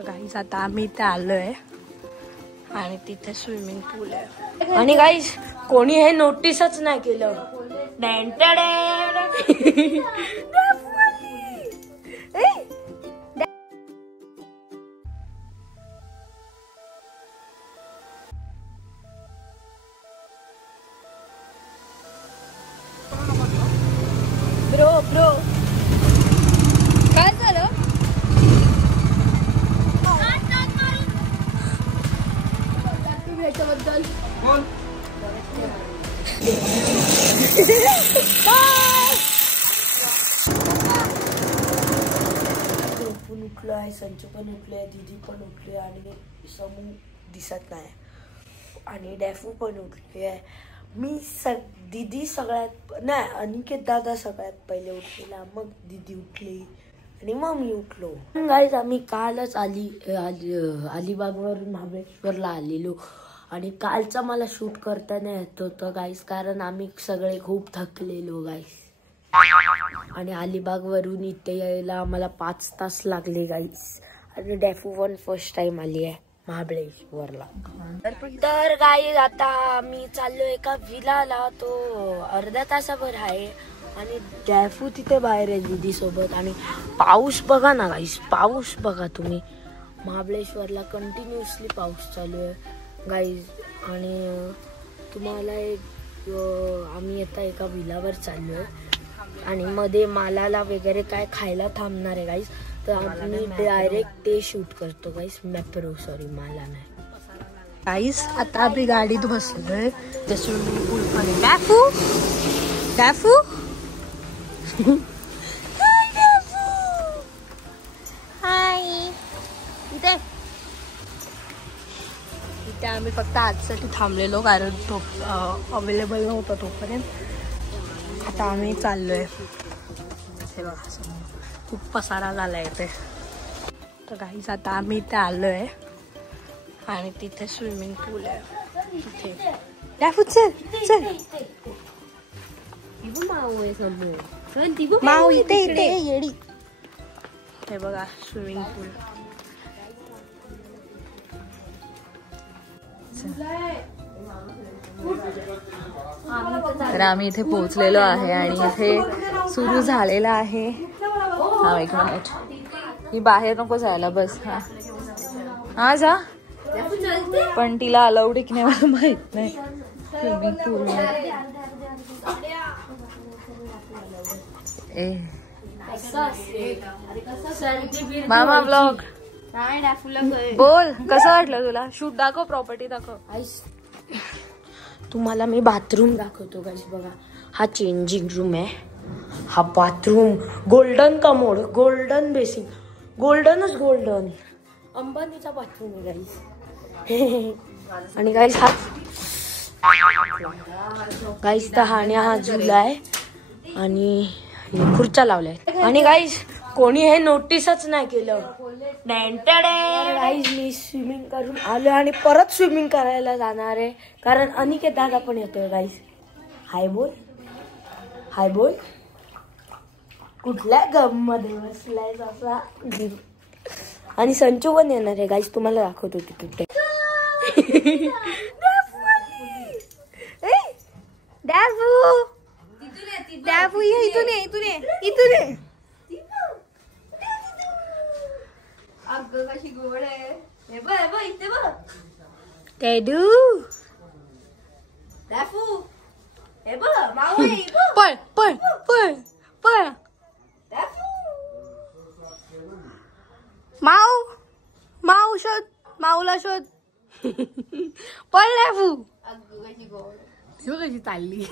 तर गाईज आता आम्ही इथे आलोय आणि तिथे स्विमिंग पूल आहे आणि गाईज कोणी हे नोटीसच नाही केलं. ब्रो ब्रो काय झालं? याच्याबद्दल पण उठलो आहे, संचू पण उठले, दीदी पण उठली आणि समू दिसत नाही आणि डॅफू पण उठली आहे. मी दीदी सगळ्यात नाही, अनिकेत दादा सगळ्यात पहिले उठलेला, मग दीदी उठली आणि मग मी उठलो. गाईज आम्ही कालच अलिबागवरून महाबळेश्वरला आलेलो आणि कालचा मला शूट करता नाही येत होतं गाईज, कारण आम्ही सगळे खूप थकलेलो गाईज आणि अलिबागवरून इथे यायला आम्हाला 5 तास लागले गाईज. आणि डॅफू पण फर्स्ट टाइम आली आहे महाबळेश्वरला. तर गाईज आता मी चाललो एका विलाला, तो अर्ध्या तासाभर आहे आणि डॅफू तिथे बाहेर आहे दीदी सोबत. आणि पाऊस बघा ना गाईज, पाऊस बघा तुम्ही, महाबळेश्वरला कंटिन्युअसली पाऊस चालू आहे गाईज. आणि तुम्हाला एक आम्ही आता एका विलावर चाललो आहे आणि मध्ये मालाला वगैरे काय खायला थांबणार आहे गाईज, तर आम्ही डायरेक्ट ते शूट करतो गाईज. मॅप्रो सॉरी माला नाही गाईज. आता आम्ही गाडीत बसलोय त्या स्विमिंग पूल मध्ये. डॅफू डॅफू हाय. इथे इथे आम्ही फक्त आजसाठी थांबलेलो कारण तो अवेलेबल नव्हता तोपर्यंत. आता आम्ही चाललोय. हे बघा खूप पसारा झालाय इथे. तर गाईज आता आम्ही इथे आलोय आणि तिथे स्विमिंग पूल आहे. तिथे डॅफू चल चल, माऊ इथे इथे येडी. हे बघा स्विमिंग पूल. तर आम्ही इथे पोहोचलेलो आहे आणि इथे सुरू झालेला आहे. हा एक मिनिट, ही बाहेर नको जायला बस. हा जा, पण तिला अलाउड की नाही मला माहित नाही. स्विमिंग पूल मामा ब्लॉग बोल, कसं वाटलं तुला? शूट दाखव, प्रॉपर्टी दाखव. तुम्हाला मी बाथरूम दाखवतो गाईस. बघा हा चेंजिंग रूम आहे, हा bathroom, golden commode, golden basin, गोल्डनच गोल्डन, अंबानीचा बाथरूम आहे गाईस. आणि गाईस हा गाईस तर हा झुला आहे आणि खुर्च्या लावल्या. आणि गाईस कोणी हे नोटीसच नाही केलं. गाईस मी स्विमिंग करून आलो आणि परत स्विमिंग करायला जाणार आहे कारण अनिकेत दादा पण येतोय गाईस. हाय बोल, हाय बोल. कुठल्या गम मध्ये बसलाय असा. आणि संचू पण येणार आहे गाईस, तुम्हाला दाखवतो ती कुठे. डॅफू डॅफू ये, इथून ये, इथून ये, इथून ये. अगं कशी गोड आहे. हे बघ, हे बघ, इथे बघ. टेडू डॅफू, हे बघ माऊ आहे. पळ पळ पळ पळ. माऊ माऊ शोध, माऊला शोध. पळ डॅफू. अगं कशी गोड, हे कशी चालली.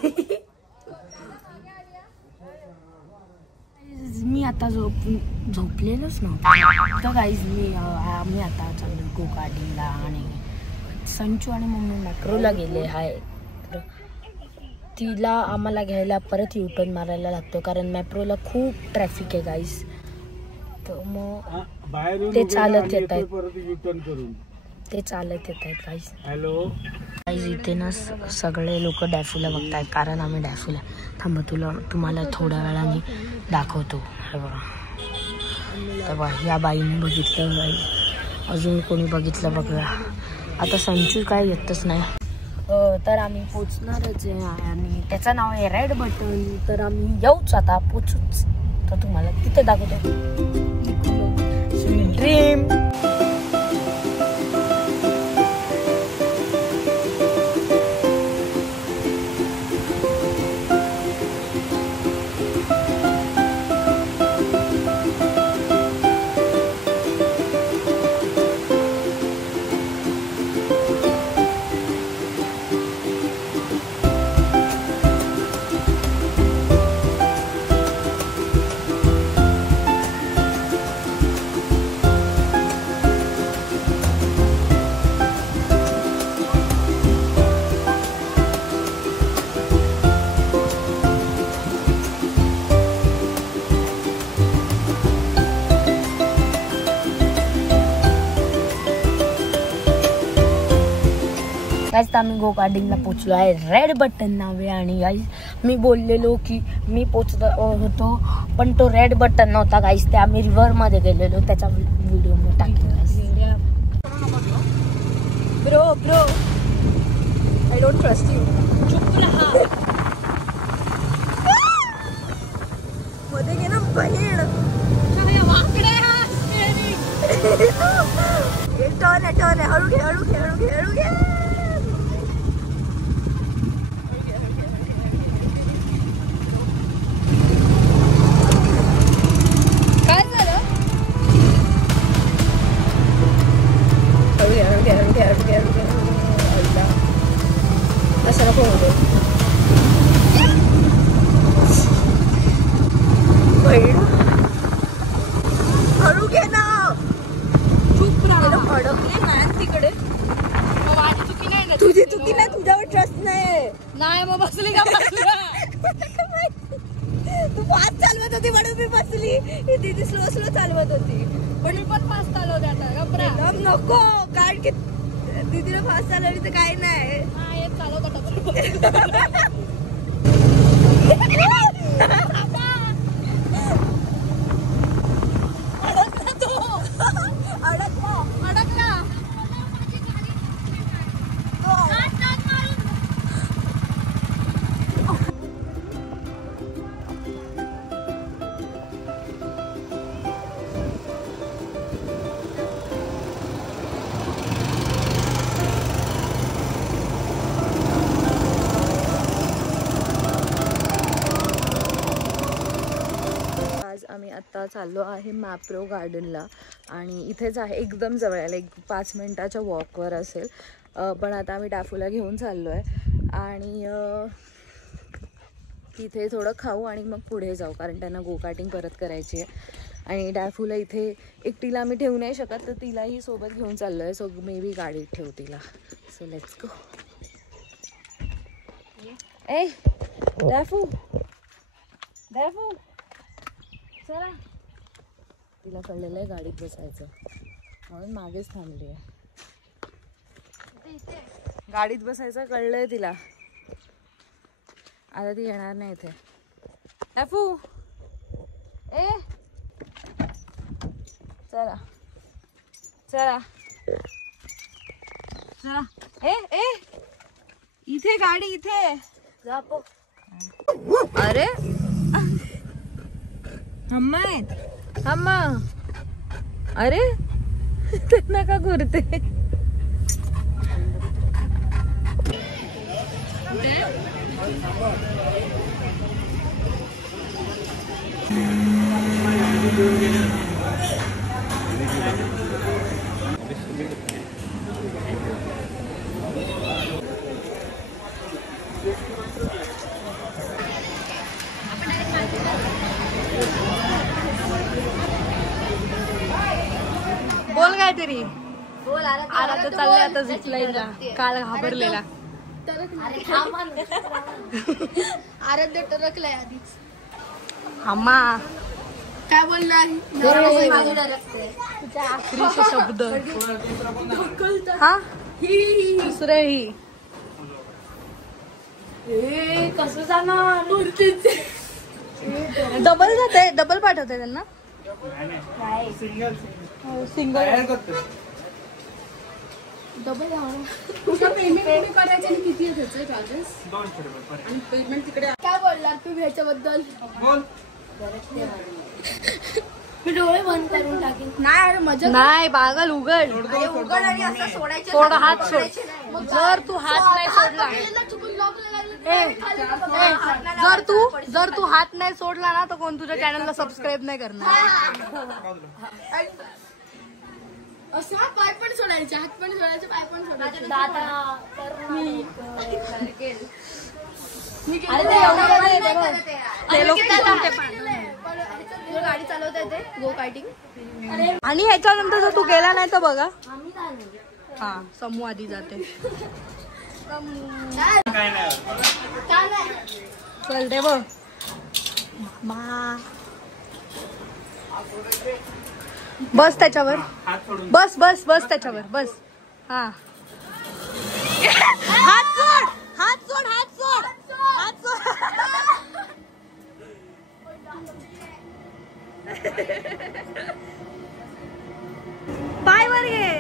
मी आता झोपलेलोच नव्हतं. तर गाईज आम्ही आता चाललो गोकाडीला आणि संचू आणि मम्मी मॅक्रोला गेले आहे. तर तिला आम्हाला घ्यायला परत युटर्न मारायला लागतो कारण मॅप्रोला खूप ट्रॅफिक आहे गाईज. तर मग ते चालत येत आहेत, ते चालत येत आहेत गाईज. हॅलो गाईज इथे ना सगळे लोक डॅफूला बघतायत कारण आम्ही डॅफूला थांब तुम्हाला थोड्या वेळाने दाखवतो. हे बघा, तर ह्या बाईने बघितलं गाईज, अजून कोणी बघितलं बघा. आता संचू काय येतच नाही. तर आम्ही पोचणारच आहे आणि त्याचं नाव आहे रेड बटन. तर आम्ही येऊच आता, पोचूच. तर तुम्हाला तिथे दाखवतो स्वीट ड्रीम. गाईस आम्ही गो गार्डनला पोचलो आहे. रेड बटन नाव आहे. आणि गाईस मी बोललेलो की मी पोचलो होतो पण तो रेड बटन नव्हता गाईस. ते आम्ही रिव्हरमध्ये गेलेलो, त्याचा व्हिडिओ मी टाकला guys. Bro bro I don't trust you. चुप रहा. मध्ये गे ना बहीण. टर्न आहे. हळू घे. असं नको होतो. हळू घे ना. अडकले मॅन तिकडे. तुझी चुकी नाही, तुझ्यावर ट्रस्ट नाही. मग बसली का? तू फास्ट चालवत होती म्हणून मी बसली. दीदी स्लो चालवत होती पण मी पण फास्ट चालवते आता. नको, कारण की दीदीला फास्ट चालवली तर काही नाही. आम्ही आत्ता चाललो आहे मॅप्रो गार्डनला आणि इथेच आहे, एकदम जवळ आहे, एक 5 मिनिटाच्या वॉकवर असेल. पण आता आम्ही डाफूला घेऊन चाललो आहे आणि तिथे थोडं खाऊ आणि मग पुढे जाऊ, कारण त्यांना गो कार्टिंग परत करायची आहे. आणि डाफूला इथे एकटीला आम्ही ठेवू नाही शकत, तर तिलाही सोबत घेऊन चाललो आहे. सो मे बी गाडीत ठेवू तिला. So let's go. ए डाफू चला. तिला कळलेलं आहे गाडीत बसायचं म्हणून मागेच थांबली आहे. गाडीत बसायचं कळलंय तिला. आता ती येणार नाही इथे. डाफू ए चला चला चला. ए ए इथे गाडी इथे जा. अरे अम्मा अरे त्यांना का घुरते. बोल काय तरी बोल. आला तर चाललंय आता झिपलाईनला. काल घाबरलेला. आराध्य टरकलाय आधीच. अम्मा काय बोलणार शब्द हा दुसरे ही कसं जाणार. डबल जाते, डबल पाठवते त्यांना. सिंगल डबल तुझं पेमेंट कुठे करायचं आणि किती आहे त्याचे चार्जेस? 200 रुपये आणि पेमेंट तिकडे काय बोलणार तू ह्याच्याबद्दल? बोल. मी डोळे बंद करून टाकेन. नाही अरे मजा नाही पागल उघड उघड आणि असं सोडायचं. सोड हात सोड. जर तू हात नाही सोडला जर तू हात नाही सोडला ना तर कोण तुझ्या चॅनलला सबस्क्राईब नाही करणार. असं पाय पण सोडायचे, हात पण सोडायचे, पाय पण सोडायचे. गाडी चालवता येते गो कार्टिंग. आणि ह्याच्यानंतर जर तू गेला नाही तर बघा हा समूह आधी जाते. काय नाही. चल दे बघ बस त्याच्यावर. हात सोडून. बस बस बस त्याच्यावर बस. हा हात सोड हात सोड हात सोड हात सोड. पाय वर घे.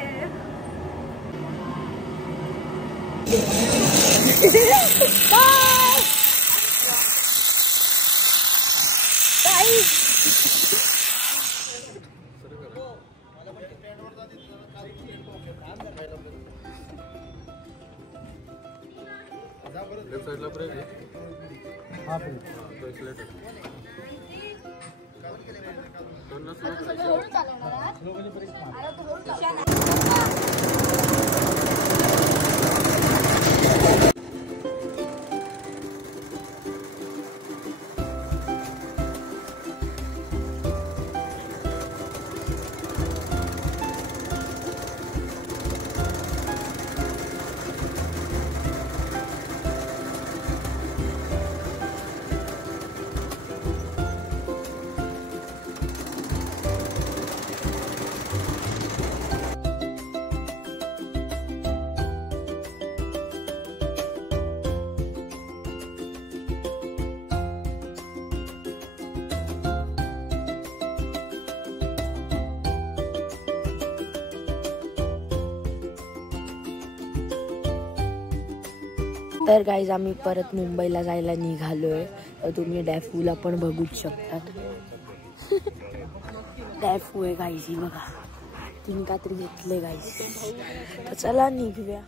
तर गाईज आम्ही परत मुंबईला जायला निघालोय. तर तुम्ही डॅफूला पण बघूच शकतात. डॅफू आहे गाईज, बघा 3 कात्री घेतले गाईज. तर चला निघूया.